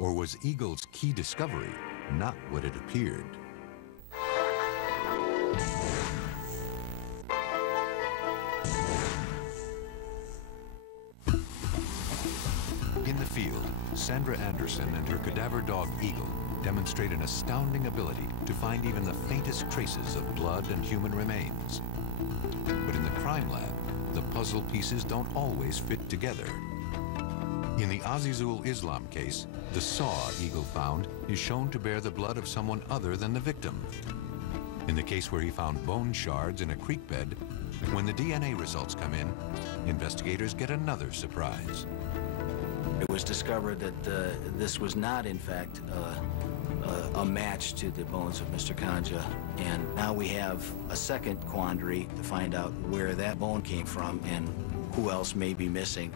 Or was Eagle's key discovery not what it appeared? In the field, Sandra Anderson and her cadaver dog Eagle demonstrate an astounding ability to find even the faintest traces of blood and human remains. But in the crime lab, the puzzle pieces don't always fit together. In the Azizul Islam case, the saw Eagle found is shown to bear the blood of someone other than the victim. In the case where he found bone shards in a creek bed, when the DNA results come in, investigators get another surprise. It was discovered that this was not, in fact, a match to the bones of Mr. Kanja, and now we have a second quandary to find out where that bone came from and who else may be missing.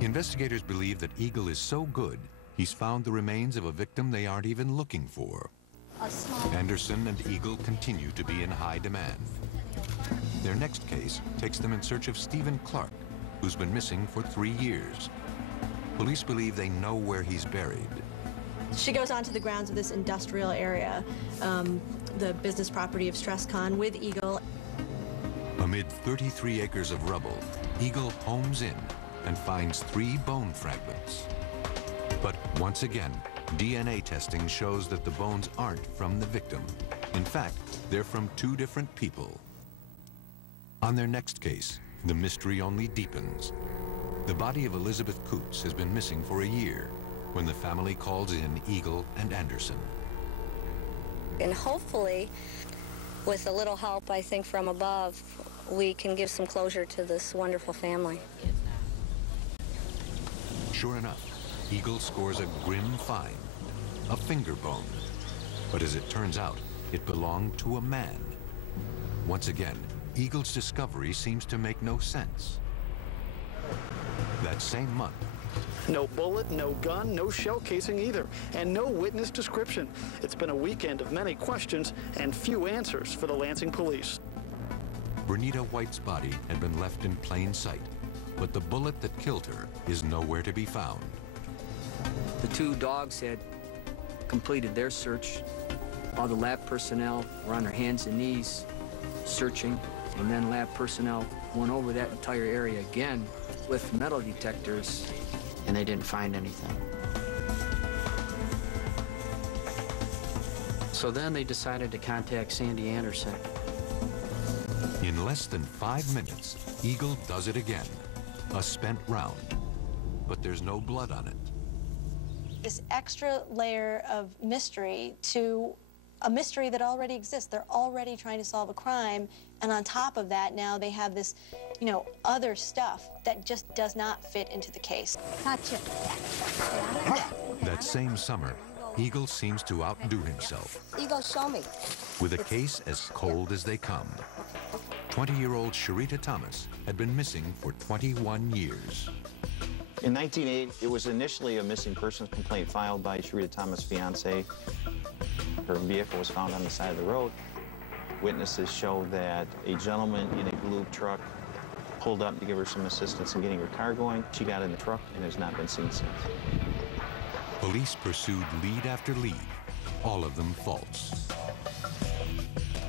Investigators believe that Eagle is so good, he's found the remains of a victim they aren't even looking for. Anderson and Eagle continue to be in high demand. Their next case takes them in search of Stephen Clark, who's been missing for 3 years. Police believe they know where he's buried. She goes onto the grounds of this industrial area, the business property of Stresscon, with Eagle. Amid 33 acres of rubble, Eagle homes in and finds 3 bone fragments. But once again, DNA testing shows that the bones aren't from the victim. In fact, they're from 2 different people. On their next case, the mystery only deepens. The body of Elizabeth Coots has been missing for a year when the family calls in Eagle and Anderson. And hopefully, with a little help, I think, from above, we can give some closure to this wonderful family. Sure enough, Eagle scores a grim find, a finger bone. But as it turns out, it belonged to a man. Once again, Eagle's discovery seems to make no sense. That same month, no bullet, no gun, no shell casing either, and no witness description. It's been a weekend of many questions and few answers for the Lansing police. Bernita White's body had been left in plain sight, but the bullet that killed her is nowhere to be found. The 2 dogs had completed their search. All the lab personnel were on their hands and knees searching, and then lab personnel went over that entire area again with metal detectors. And they didn't find anything. So then they decided to contact Sandy Anderson. In less than 5 minutes, Eagle does it again. A spent round, but there's no blood on it. This extra layer of mystery to a mystery that already exists. They're already trying to solve a crime, and on top of that, now they have this, other stuff that just does not fit into the case. Gotcha. That same summer, Eagle seems to outdo himself. Eagle, show me. With a case as cold as they come. 20-year-old Sharita Thomas had been missing for 21 years. In 1980, it was initially a missing persons complaint filed by Sharita Thomas' fiance. Her vehicle was found on the side of the road. Witnesses show that a gentleman in a blue truck pulled up to give her some assistance in getting her car going. She got in the truck and has not been seen since. Police pursued lead after lead, all of them false.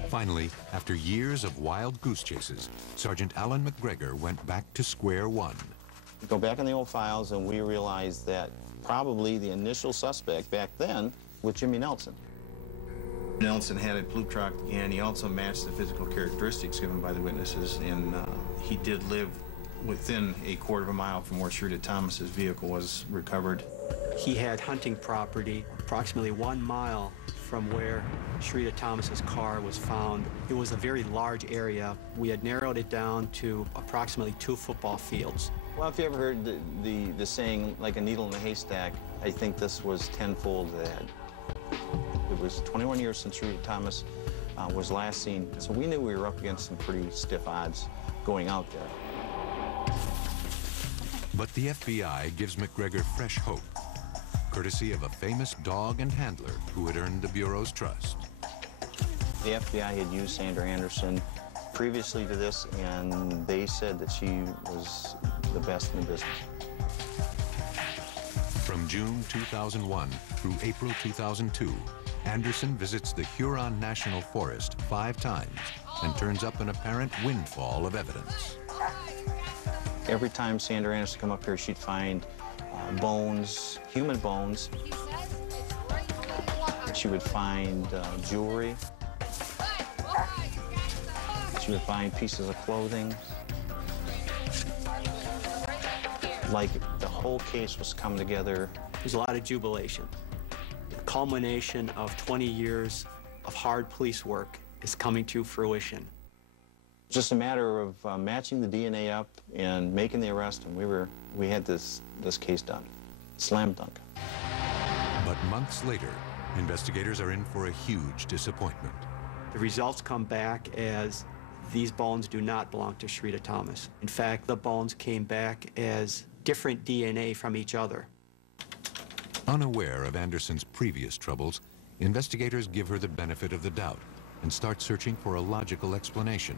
Finally, after years of wild goose chases, Sergeant Alan McGregor went back to square one. We go back in the old files and we realized that probably the initial suspect back then was Jimmy Nelson. Nelson had a blue truck, and he also matched the physical characteristics given by the witnesses, and he did live within a quarter of a mile from where Sharita Thomas's vehicle was recovered. He had hunting property approximately 1 mile from where Sharita Thomas's car was found. It was a very large area. We had narrowed it down to approximately 2 football fields. Well, if you ever heard the saying, like a needle in a haystack, I think this was tenfold that. It was 21 years since Sharita Thomas was last seen, so we knew we were up against some pretty stiff odds going out there. But the FBI gives McGregor fresh hope, courtesy of a famous dog and handler who had earned the Bureau's trust. The FBI had used Sandra Anderson previously to this, and they said that she was the best in the business. From June 2001 through April 2002, Anderson visits the Huron National Forest 5 times and turns up an apparent windfall of evidence. Every time Sandra Anderson come up here, she'd find bones, human bones. She would find jewelry. She would find pieces of clothing. Like the whole case was coming together. There's a lot of jubilation. The culmination of 20 years of hard police work is coming to fruition. Just a matter of matching the DNA up and making the arrest, and we had this case done. Slam dunk. But months later, investigators are in for a huge disappointment. The results come back as these bones do not belong to Sharita Thomas. In fact, the bones came back as different DNA from each other. Unaware of Anderson's previous troubles, investigators give her the benefit of the doubt and start searching for a logical explanation.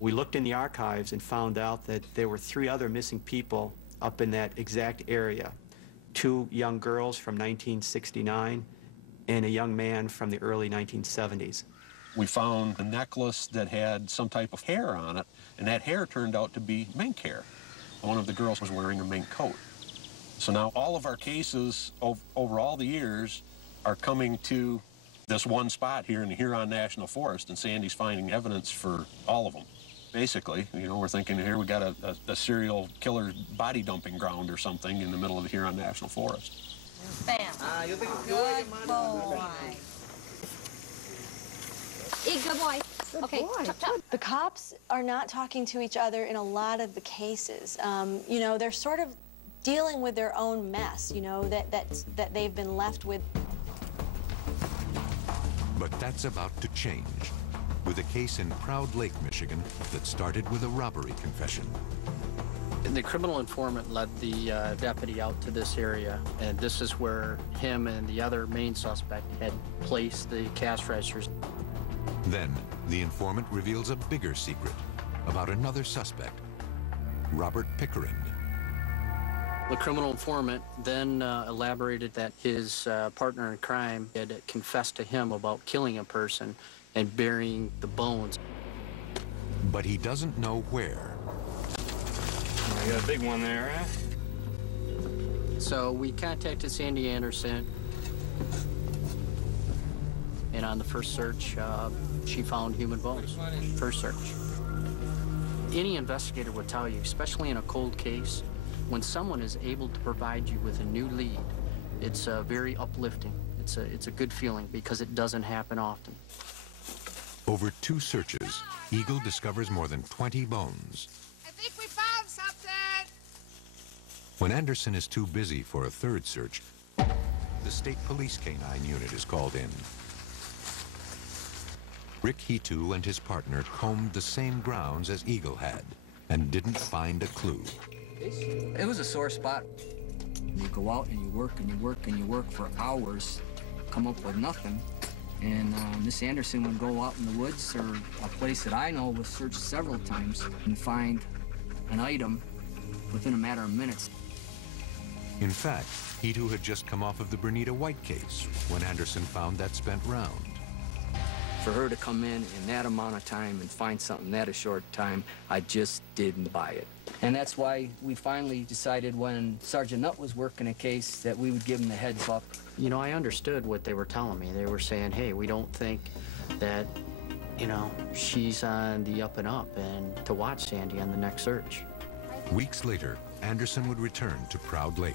We looked in the archives and found out that there were 3 other missing people up in that exact area. 2 young girls from 1969 and a young man from the early 1970s. We found a necklace that had some type of hair on it, and that hair turned out to be mink hair. One of the girls was wearing a mink coat. So now all of our cases over all the years are coming to this one spot here in the Huron National Forest, and Sandy's finding evidence for all of them. Basically, you know, we're thinking here we got a serial killer body dumping ground or something in the middle of the Huron National Forest. Bam. Good boy. Good boy. Okay. Chop, chop. The cops are not talking to each other in a lot of the cases. You know, they're sort of dealing with their own mess, you know, that they've been left with. But that's about to change with a case in Proud Lake, Michigan that started with a robbery confession. The criminal informant led the deputy out to this area, and this is where him and the other main suspect had placed the cash registers. Then, the informant reveals a bigger secret about another suspect, Robert Pickering. The criminal informant then elaborated that his partner in crime had confessed to him about killing a person and burying the bones. But he doesn't know where. You got a big one there, huh? So we contacted Sandy Anderson, and on the first search, she found human bones. First search. Any investigator would tell you, especially in a cold case, when someone is able to provide you with a new lead, it's very uplifting. It's a good feeling because it doesn't happen often. Over 2 searches, Eagle discovers more than 20 bones. I think we found something. When Anderson is too busy for a 3rd search, the state police canine unit is called in. Rick Hitu and his partner combed the same grounds as Eagle had and didn't find a clue. It was a sore spot. You go out and you work and you work and you work for hours, come up with nothing. And Miss Anderson would go out in the woods or a place that I know was searched several times and find an item within a matter of minutes. In fact, Hitu had just come off of the Bernita White case when Anderson found that spent round. For her to come in that amount of time and find something that a short time, I just didn't buy it. And that's why we finally decided when Sergeant Nutt was working a case that we would give him the heads up. You know, I understood what they were telling me. They were saying, hey, we don't think that, you know, she's on the up and up, and to watch Sandy on the next search. Weeks later, Anderson would return to Proud Lake.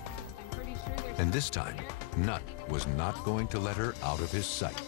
And this time, Nutt was not going to let her out of his sight.